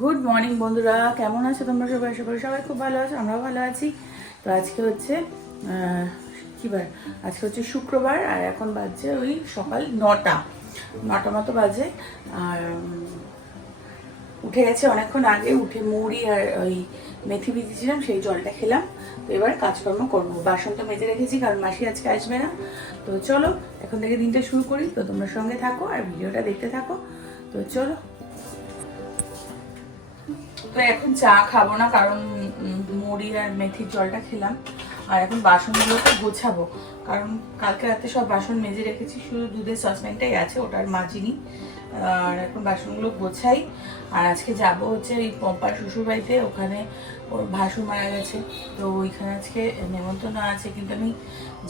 Good morning বন্ধুরা। কেমন আছো তোমরা সবাই? করি সবাই খুব ভালো আছো, আমরাও ভালো আছি। তো আজকে হচ্ছে কি বার? আজকে হচ্ছে শুক্রবার, আর এখন বাজছে ওই সকাল নটা। নটা মতো বাজে। আর উঠে গেছে অনেকক্ষণ আগে, উঠে মুড়ি আর ওই মেথি ভিজিয়েছিলাম, সেই জলটা খেলাম। তো এবার কাজকর্ম করব। বাসন তো মেজে রেখেছি, কারণ মাসি আজকে আসবে না। তো চলো, এখন থেকে দিনটা শুরু করি। তো তোমরা সঙ্গে থাকো আর ভিডিওটা দেখতে থাকো। তো চলো তো এখন চা খাব না, কারণ মুড়ি আর মেথির জলটা খেলাম। আর এখন বাসনগুলোকে গোছাবো, কারণ কালকে রাতে সব বাসন মেজে রেখেছি, শুধু দুধের সসপ্যানটাই আছে ওটার মাজিনি। আর এখন বাসনগুলো গোছাই, আর আজকে যাব হচ্ছে এই পম্পার শ্বশুর বাড়িতে ওখানে ওর ভাসু মারা গেছে, তো ওইখানে আজকে নেমন্তন্ন আছে, কিন্তু আমি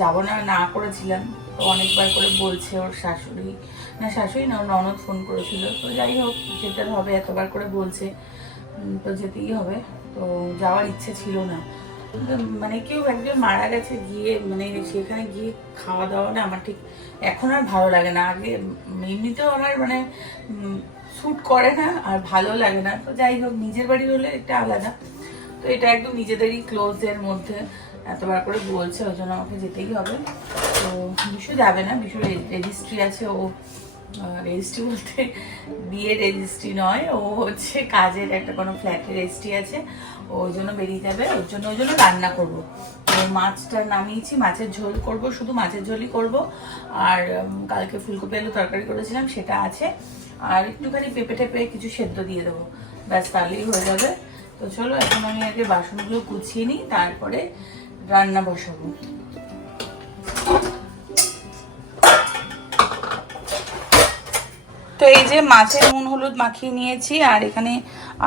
যাব না না করেছিলাম। তো অনেকবার করে বলছে ওর শাশুড়ি, না শাশুড়ি না, ওর ননদ ফোন করেছিল, তো যাই হোক যেতে হবে এতবার করে বলছে। তো যেতেই হবে। তো যাওয়ার ইচ্ছে ছিল না। মানে কেউ একজন মারা গেছে, গিয়ে মানে সেখানে গিয়ে খাওয়া দাওয়া না আমার ঠিক এখন আর ভালো লাগে না। আগে এমনিতেও আমার মানে স্যুট করে না আর ভালো লাগে না। তো যাই হোক, নিজের বাড়ি হলে এটা আলাদা। তো এটা একদম নিজেদেরই ক্লোজের মধ্যে। এতবার করে বলছে, ওই জন্য আমাকে যেতেই হবে। তো বিশু যাবে না, বিশু রেজিস্ট্রি আছে, ও রেজিস্ট্রি বলতে বিয়ের রেজিস্ট্রি নয়, ও হচ্ছে কাজের একটা কোনো ফ্ল্যাটের রেজিস্ট্রি আছে ও ওই জন্য বেরিয়ে যাবে, ওর জন্য ওই জন্য রান্না করব। মাছটা নামিয়েছি, মাছের ঝোল করব, শুধু মাছের ঝোলই করব। আর কালকে ফুলকপি আলু তরকারি করেছিলাম, সেটা আছে। আর একটুখানি পেঁপে টেপে কিছু সেদ্ধ দিয়ে দেবো। ব্যাস, তাহলেই হয়ে যাবে। তো চলো, এখন আমি আগে বাসনগুলো গুছিয়ে নিই, তারপরে রান্না বসাবো। তো এই যে মাছের নুন, হলুদ মাখিয়ে নিয়েছি, আর এখানে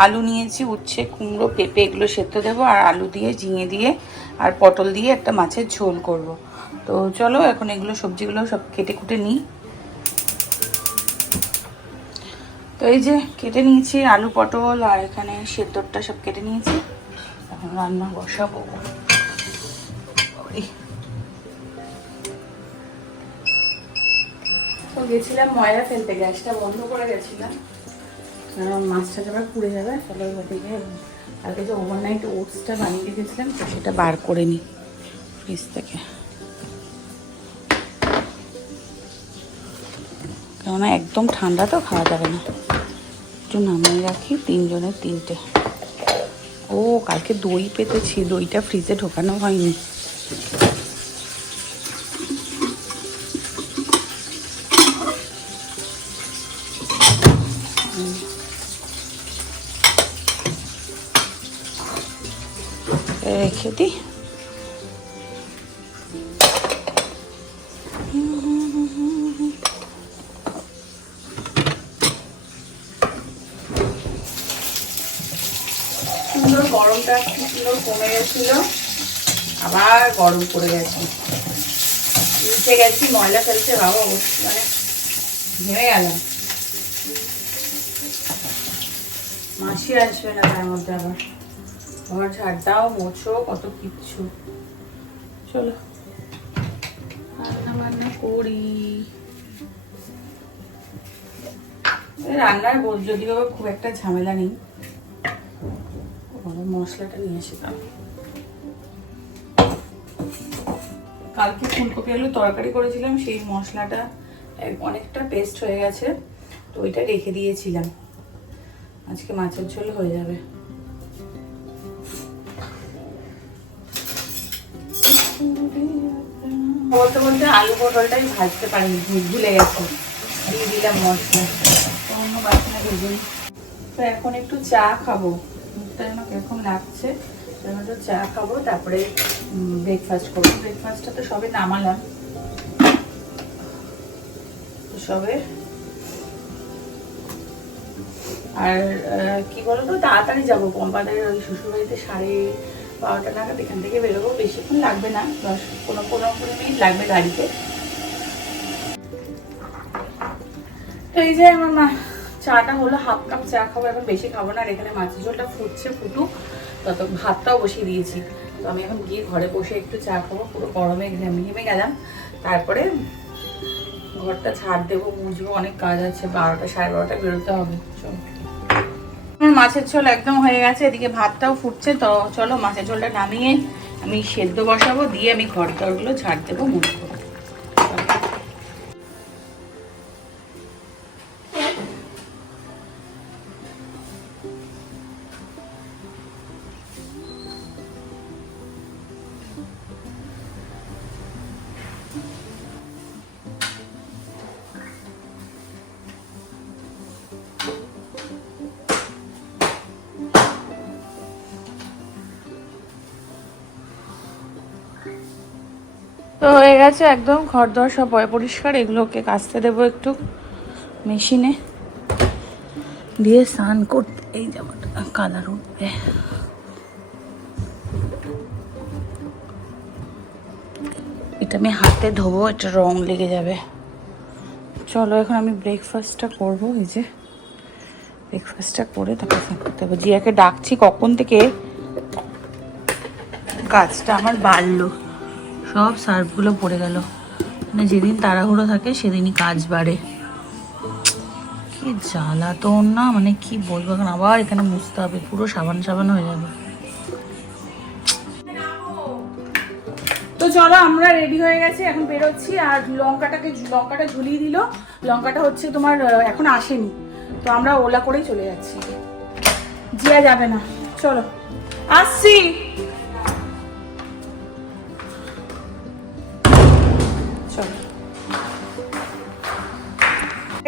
আলু নিয়েছি, উচ্ছে, কুমড়ো, পেঁপে, এগুলো সেদ্ধ দেবো, আর আলু দিয়ে, ঝিঙে দিয়ে, আর পটল দিয়ে একটা মাছের ঝোল করব। তো চলো, এখন এগুলো সবজিগুলো সব কেটে কুটে নিই। তো এই যে কেটে নিয়েছি আলু, পটল, আর এখানে সেদ্ধটা সব কেটে নিয়েছি। এখন রান্না বসাবো। তো গেছিলাম, ময়লা ফেলতে, গ্যাসটা বন্ধ করে গেছিলাম। কারণ মাছটা যাবার পুড়ে যাবে তাহলে ওই থেকে কালকে যে ওভারনাইট ওটসটা বানিয়ে রেখেছিলাম, তো সেটা বার করে নিই ফ্রিজ থেকে। কেননা একদম ঠান্ডা তো, খাওয়া যাবে না। একটু নামিয়ে রাখি তিনজনের তিনটে। ও, কালকে দই পেতেছি, দইটা ফ্রিজে ঢোকানো হয়নি। রেখে দিই। সুন্দর গরমটা সুন্দর কমে আবার গরম পড়ে গেছে। নিচে গেছি, ময়লা বাবা মানে মাসি আসবে না তার মধ্যে আবার। ঘর ঝাড় মোছো, কত কিচ্ছু। চলো। রান্না বান্না করি রান্নার যদিও খুব একটা ঝামেলা নেই মশলাটা নিয়ে এসেছিলাম কালকে ফুলকপি আলু তরকারি করেছিলাম, সেই মশলাটা অনেকটা পেস্ট হয়ে গেছে, তো ওইটা রেখে দিয়েছিলাম। আজকে মাছের ঝোল হয়ে যাবে। বলতে বলতে আলু পটলটাই ভাজতে পারিনি, ভুলে গেছি। দিয়ে দিলাম মশলা। অন্য বাসনে তো এখন একটু চা খাব। মুখটা যেন কীরকম লাগছে, যেন একটু চা খাব, তারপরে ব্রেকফাস্ট করব। ব্রেকফাস্টটা তো সবে নামালাম। তো সবে আর কি বলতো, তাড়াতাড়ি যাব। পম্পাদের ওই শ্বশুরবাড়িতে সাড়ে বারোটা নাগাদ এখান থেকে বেরোবো। বেশিক্ষণ লাগবে না, দশ কোনো পনেরো কুড়ি মিনিট লাগবে গাড়িতে। তো এই যে আমার মা, চাটা হলো হাফ কাপ চা খাব, এখন বেশি খাব না। আর এখানে মাছের ঝোলটা ফুটছে ফুটুক তত ভাতটাও বসিয়ে দিয়েছি। তো আমি এখন গিয়ে ঘরে বসে একটু চা খাব, পুরো গরমে ঘেমে ঘেমে গেলাম। তারপরে ঘরটা ছাড় দেবো, মুছবো, অনেক কাজ আছে, বারোটা, সাড়ে বারোটা বেরোতে হবে। চলো। মাছের ঝোল একদম হয়ে গেছে, এদিকে ভাতটাও ফুটছে, তো চলো মাছের ঝোলটা নামিয়ে আমি সেদ্ধ বসাবো, দিয়ে আমি ঘর দরগুলো ঝাড় দেবো মুড়ি তো হয়ে গেছে একদম ঘর দর সব পরিষ্কার, এগুলোকে কাচতে দেবো একটু মেশিনে। দিয়ে স্নান করতে এই জামাটা কালার উঠবে। এটা আমি হাতে ধোবো, এটা রং লেগে যাবে। চলো এখন আমি ব্রেকফাস্টটা করব, এই যে। ব্রেকফাস্টটা করে তারপর স্নান করতে হবে জিয়াকে ডাকছি কখন থেকে? কাজটা আমার বাড়লো। সব সার্ফগুলো পড়ে গেল। মানে যেদিন তাড়াহুড়ো থাকে, সেদিনই কাজ বাড়ে। কি জ্বালাতন না মানে কি বলব, এখন আবার এখানে মুছতে হবে, পুরো সাবান সাবান হয়ে যাবে। তো চলো, আমরা রেডি হয়ে গেছি, এখন বেরোচ্ছি, আর লঙ্কাটাকে লঙ্কাটা ঝুলিয়ে দিল। লঙ্কাটা হচ্ছে তোমার এখন আসেনি। তো আমরা ওলা করেই চলে যাচ্ছি। জিয়া যাবে না। চলো। আসছি!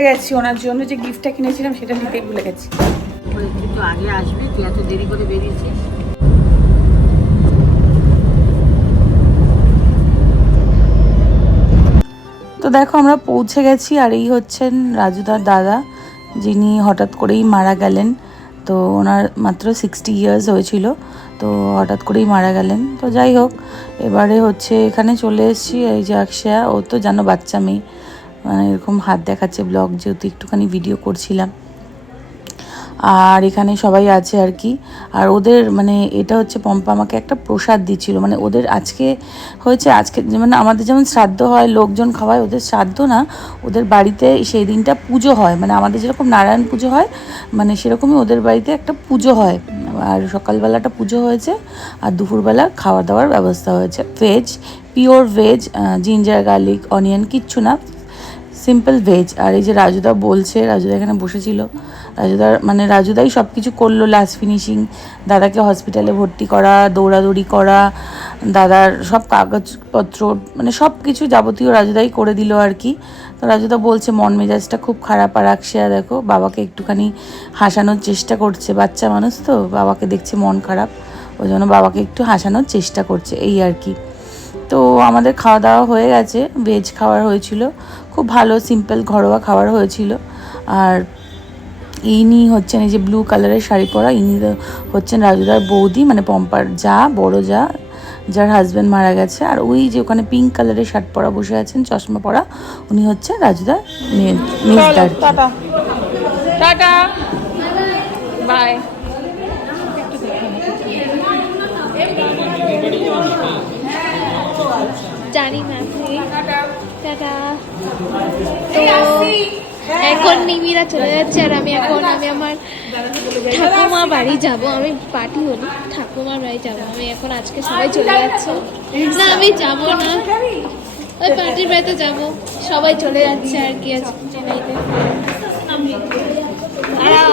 গেছি ওনার জন্য যে গিফটটা কিনেছিলাম সেটা নিতেই ভুলে গেছি। কিন্তু আগে আসবে তুই এত দেরি করে বেরিয়েছিস। তো দেখো আমরা পৌঁছে গেছি আর এই হচ্ছেন রাজুদার দাদা যিনি হঠাৎ করেই মারা গেলেন। তো ওনার মাত্র সিক্সটি ইয়ার্স হয়েছিল তো হঠাৎ করেই মারা গেলেন। তো যাই হোক এবারে হচ্ছে এখানে চলে এসেছি এই যে আকশা ও তো জানো বাচ্চা মেয়ে। এরকম হাত দেখাচ্ছে ব্লগ যেহেতু একটুখানি ভিডিও করছিলাম। আর এখানে সবাই আছে আর কি। আর ওদের মানে এটা হচ্ছে পম্পা আমাকে একটা প্রসাদ দিচ্ছিল। মানে ওদের আজকে হয়েছে, আজকে মানে আমাদের যেমন শ্রাদ্ধ হয়, লোকজন খাওয়ায়, ওদের শ্রাদ্ধ না, ওদের বাড়িতে সেই দিনটা পুজো হয়। মানে আমাদের যেরকম নারায়ণ পুজো হয় মানে সেরকমই ওদের বাড়িতে একটা পুজো হয়। আর সকালবেলাটা পুজো হয়েছে, আর দুপুরবেলা খাওয়া দাওয়ার ব্যবস্থা হয়েছে। Veg pure veg ginger garlic onion কিচ্ছু না। সিম্পল ভেজ আর এই যে রাজুদা বলছে, রাজুদা এখানে বসেছিল রাজুদার মানে রাজুদাই সব কিছু করল লাস্ট ফিনিশিং দাদাকে হসপিটালে ভর্তি করা, দৌড়াদৌড়ি করা, দাদার সব কাগজপত্র মানে সব কিছু যাবতীয় রাজুদাই করে দিল আর কি। তো রাজুদা বলছে, মন মেজাজটা খুব খারাপ, আর আকশিয়া দেখো, বাবাকে একটুখানি হাসানোর চেষ্টা করছে, বাচ্চা মানুষ তো, বাবাকে দেখছে মন খারাপ, ওই জন্য বাবাকে একটু হাসানোর চেষ্টা করছে, এই আর কি। তো আমাদের খাওয়া দাওয়া হয়ে গেছে ভেজ খাওয়ার হয়েছিল খুব ভালো সিম্পল ঘরোয়া খাবার হয়েছিল। আর ইনি হচ্ছেন এই যে ব্লু কালারের শাড়ি পরা ইনি হচ্ছেন রাজুদার বৌদি মানে পম্পার যা বড় যা যার হাজব্যান্ড মারা গেছে। আর ওই যে ওখানে পিঙ্ক কালারের শার্ট পরা বসে আছেন চশমা পরা উনি হচ্ছেন রাজুদার মেজদার টাটা টাটা। বাই জানি না। টাটা। তো এখন মিমিরা চলে যাচ্ছে আর আমি এখন আমি আমার ঠাকুমা বাড়ি যাব। আমি পার্টি হলি ঠাকুমার বাড়ি যাব। আমি এখন আজকে সবাই চলে যাচ্ছে। না আমি যাব না। ওই পার্টির বাড়িতে যাব। সবাই চলে যাচ্ছে আর কি আজকে। চেন্নাইতে দাঁড়াও।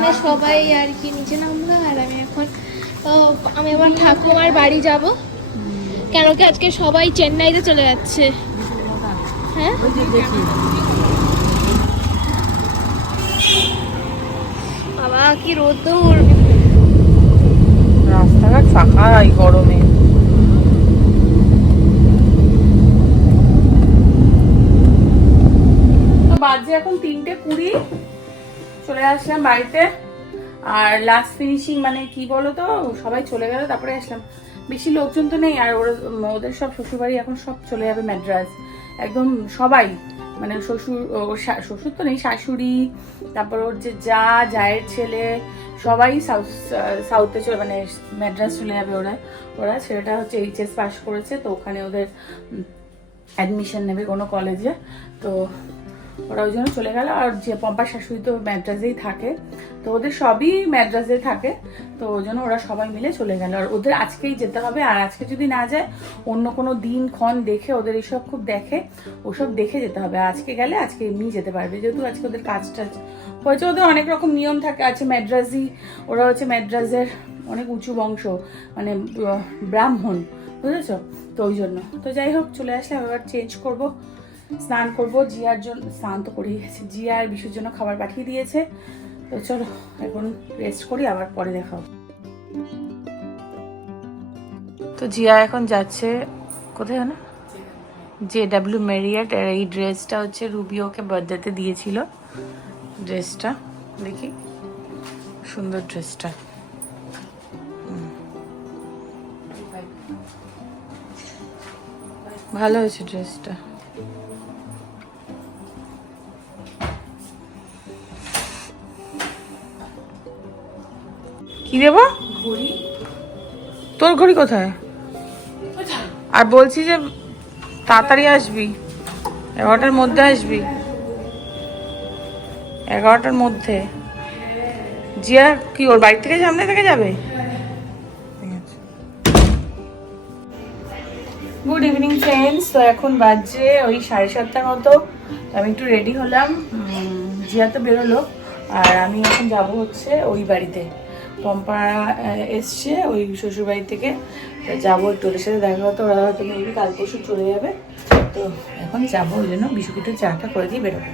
এখানে সবাই আর কি নিচে নামলো আর আমি এখন আমি আমার ঠাকুমার বাড়ি যাব। কেন কি আজকে সবাই চেন্নাইতে চলে যাচ্ছে। হ্যাঁ? বাবা কি রোদ্দুর। রাস্তাঘাট ফাঁকা গরমে। তো বাজে এখন তিনটে কুড়ি। চলে আসলাম বাড়িতে। আর লাস্ট ফিনিশিং মানে কি বলো তো সবাই চলে গেল, তারপরে আসলাম। বেশি লোকজন তো নেই, আর ওরা ওদের সব শ্বশুরবাড়ি এখন সব চলে যাবে ম্যাড্রাস একদম সবাই। মানে শ্বশুর ও শা- শ্বশুর তো নেই, শাশুড়ি, তারপর ওর যে যা, জায়ের ছেলে, সবাই সাউথ সাউথে চলে মানে ম্যাড্রাস চলে যাবে ওরা। ওরা ছেলেটা হচ্ছে এইচএস পাস করেছে, তো ওখানে ওদের অ্যাডমিশন নেবে কোনো কলেজে তো ওরা ওই জন্য চলে গেল। আর যে পম্পার শাশুড়ি তো ম্যাড্রাসেই থাকে, তো ওদের সবই ম্যাড্রাসে থাকে, তো ওই জন্য ওরা সবাই মিলে চলে গেল। আর ওদের আজকেই যেতে হবে, আর আজকে যদি না যায়, অন্য কোনো দিন ক্ষণ দেখে ওদের এইসব খুব দেখে, ওসব দেখে যেতে হবে। আজকে গেলে আজকে এমনি যেতে পারবে। যেহেতু আজকে ওদের কাজ টাজ, হয়েছে ওদের অনেক রকম নিয়ম থাকে। আছে ম্যাড্রাসি, ওরা হচ্ছে ম্যাড্রাসের অনেক উঁচু বংশ মানে ব্রাহ্মণ, বুঝেছ? তো ওই জন্য। তো যাই হোক, চলে আসলাম, এবার চেঞ্জ করব। স্নান করব, জিয়ার জন্য স্নান তো করেই গেছে। জিয়া আর বিশুর জন্য খাবার পাঠিয়ে দিয়েছে। তো চলো, এখন রেস্ট করি, আবার পরে দেখা হবে। তো জিয়া এখন যাচ্ছে, কোথায় জানো? জে ডাব্লিউ মেরিয়াট আর এই ড্রেসটা হচ্ছে রুবি ওকে বার্থডেতে দিয়েছিল। ড্রেসটা দেখি। সুন্দর ড্রেসটা ভালো হয়েছে ড্রেসটা কি দেব? ঘড়ি। তোর ঘড়ি কোথায়? আর বলছি যে তাড়াতাড়ি আসবি। এগারোটার মধ্যে আসবি। এগারোটার মধ্যে। জিয়া কি ওর বাড়ি থেকে সামনে থেকে যাবে? গুড ইভিনিং ফ্রেন্ডস তো এখন বাজে ওই সাড়ে সাতটার মতো। আমি একটু রেডি হলাম। জিয়া তো বেরোলো। আর আমি এখন যাব হচ্ছে ওই বাড়িতে। পম্পা আহ, এসছে ওই শ্বশুর বাড়ি থেকে যাব একটু ওদের সাথে দেখা হতো ওরা হয়তো মেবি কাল পরশু চলে যাবে। তো এখন যাব ওই জন্য বিস্কুটের চাটা করে দিয়ে বেরোবো।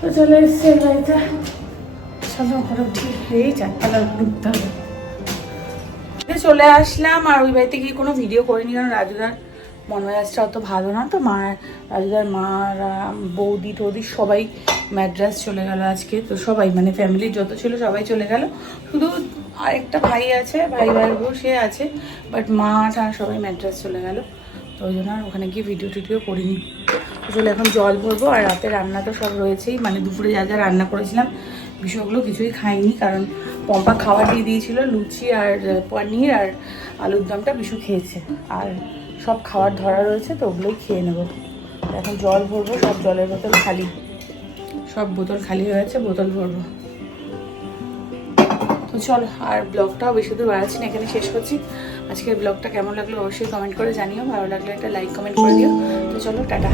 তো চলে এসছে ঘরে এই ঢুকতে হবে। চলে আসলাম আর ওই বাড়িতে গিয়ে কোনো ভিডিও করিনি কারণ রাজুদার মেজাজটা অত ভালো না। তো মা, রাজুদার মা বৌদি, টৌদি সবাই ম্যাড্রাস চলে গেল আজকে। তো সবাই মানে ফ্যামিলির যত ছিল সবাই চলে গেল। শুধু আরেকটা ভাই আছে, ভাই ভাই বউ সে আছে। বাট মা, টা সবাই ম্যাড্রাস চলে গেল। তো ওই জন্য আর ওখানে গিয়ে ভিডিও টিডিও করিনি। আসলে এখন জল ভরবো আর রাতে রান্না তো সব রয়েছেই। মানে দুপুরে যা যা রান্না করেছিলাম, বিষয়গুলো কিছুই খাইনি। কারণ পম্পা খাবার দিয়ে দিয়েছিল, লুচি আর পনির আর আলুর দমটা বিশু খেয়েছে। আর সব খাবার ধরা রয়েছে, তো ওগুলোই খেয়ে নেব। এখন জল ভরবো, সব জলের বোতল খালি। সব বোতল খালি হয়ে গেছে, বোতল ভরবো। তো চলো, আর ব্লগটাও বেশি দূর বাড়াচ্ছি না, এখানে শেষ করছি। আজকের ব্লগটা কেমন লাগল অবশ্যই কমেন্ট করে জানিও, ভালো লাগলে একটা লাইক কমেন্ট করে দিও। তো চলো, টাটা।